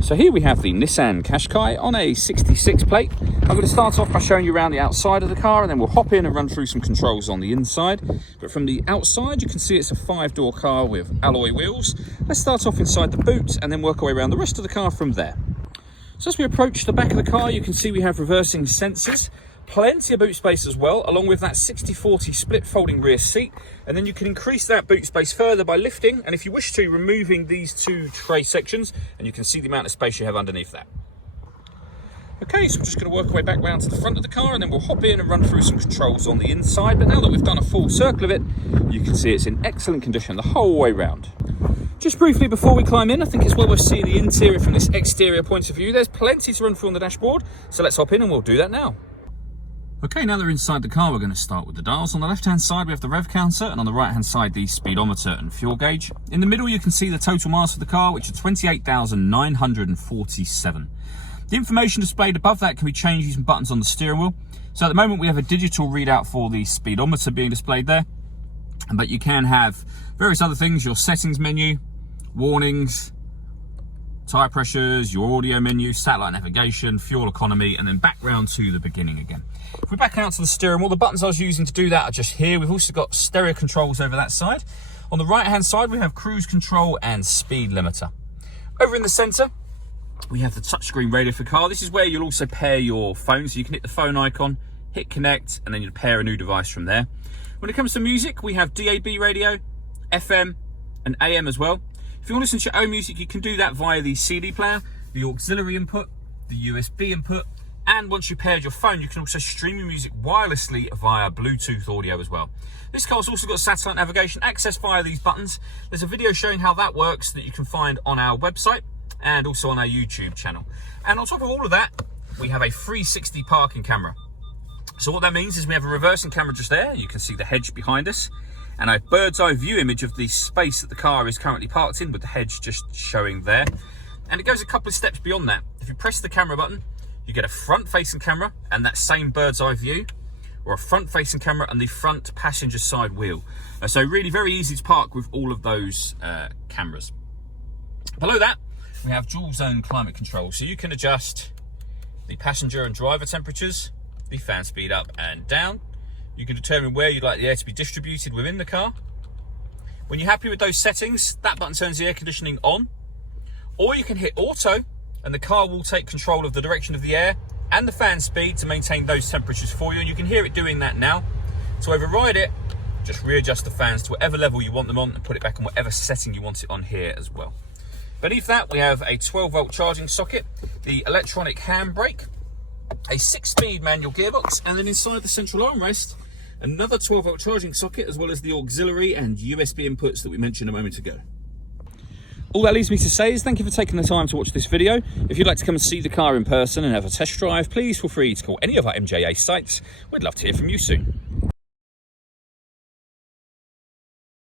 So here we have the Nissan Qashqai on a 66 plate. I'm going to start off by showing you around the outside of the car, and then we'll hop in and run through some controls on the inside. But from the outside, you can see it's a 5-door car with alloy wheels. Let's start off inside the boot and then work our way around the rest of the car from there. So as we approach the back of the car, you can see we have reversing sensors. Plenty of boot space as well, along with that 60/40 split folding rear seat. And then you can increase that boot space further by lifting, and if you wish to, removing these two tray sections, and you can see the amount of space you have underneath that. Okay, so we're just going to work our way back round to the front of the car, and then we'll hop in and run through some controls on the inside. But now that we've done a full circle of it, you can see it's in excellent condition the whole way round. Just briefly before we climb in, I think it's well worth seeing the interior from this exterior point of view. There's plenty to run through on the dashboard, so let's hop in and we'll do that now. Okay, now that we're inside the car, we're going to start with the dials. On the left-hand side, we have the rev counter, and on the right-hand side, the speedometer and fuel gauge. In the middle, you can see the total miles of the car, which are 28,947. The information displayed above that can be changed using buttons on the steering wheel. So at the moment, we have a digital readout for the speedometer being displayed there, but you can have various other things, your settings menu, warnings, tyre pressures, your audio menu, satellite navigation, fuel economy, and then back round to the beginning again. If we back out to the steering wheel, the buttons I was using to do that are just here. We've also got stereo controls over that side. On the right hand side, we have cruise control and speed limiter. Over in the centre, we have the touchscreen radio for car. This is where you'll also pair your phone, so you can hit the phone icon, hit connect, and then you'll pair a new device from there. When it comes to music, we have DAB radio, FM, and AM as well. If you want to listen to your own music, you can do that via the CD player, the auxiliary input, the USB input, and once you paired your phone, you can also stream your music wirelessly via Bluetooth audio as well. This car's also got satellite navigation access via these buttons. There's a video showing how that works that you can find on our website and also on our YouTube channel. And on top of all of that, we have a 360 parking camera. So what that means is we have a reversing camera just there. You can see the hedge behind us, and a bird's eye view image of the space that the car is currently parked in, with the hedge just showing there. And it goes a couple of steps beyond that. If you press the camera button, you get a front facing camera and that same bird's eye view, or a front facing camera and the front passenger side wheel. So really very easy to park with all of those cameras. Below that, we have dual zone climate control. So you can adjust the passenger and driver temperatures, the fan speed up and down. You can determine where you'd like the air to be distributed within the car. When you're happy with those settings, that button turns the air conditioning on. Or you can hit auto, and the car will take control of the direction of the air and the fan speed to maintain those temperatures for you. And you can hear it doing that now. To override it, just readjust the fans to whatever level you want them on and put it back on whatever setting you want it on here as well. Beneath that, we have a 12-volt charging socket, the electronic handbrake, a 6-speed manual gearbox, and then inside the central armrest, another 12-volt charging socket, as well as the auxiliary and USB inputs that we mentioned a moment ago. All that leaves me to say is thank you for taking the time to watch this video. If you'd like to come and see the car in person and have a test drive, please feel free to call any of our MJA sites. We'd love to hear from you soon.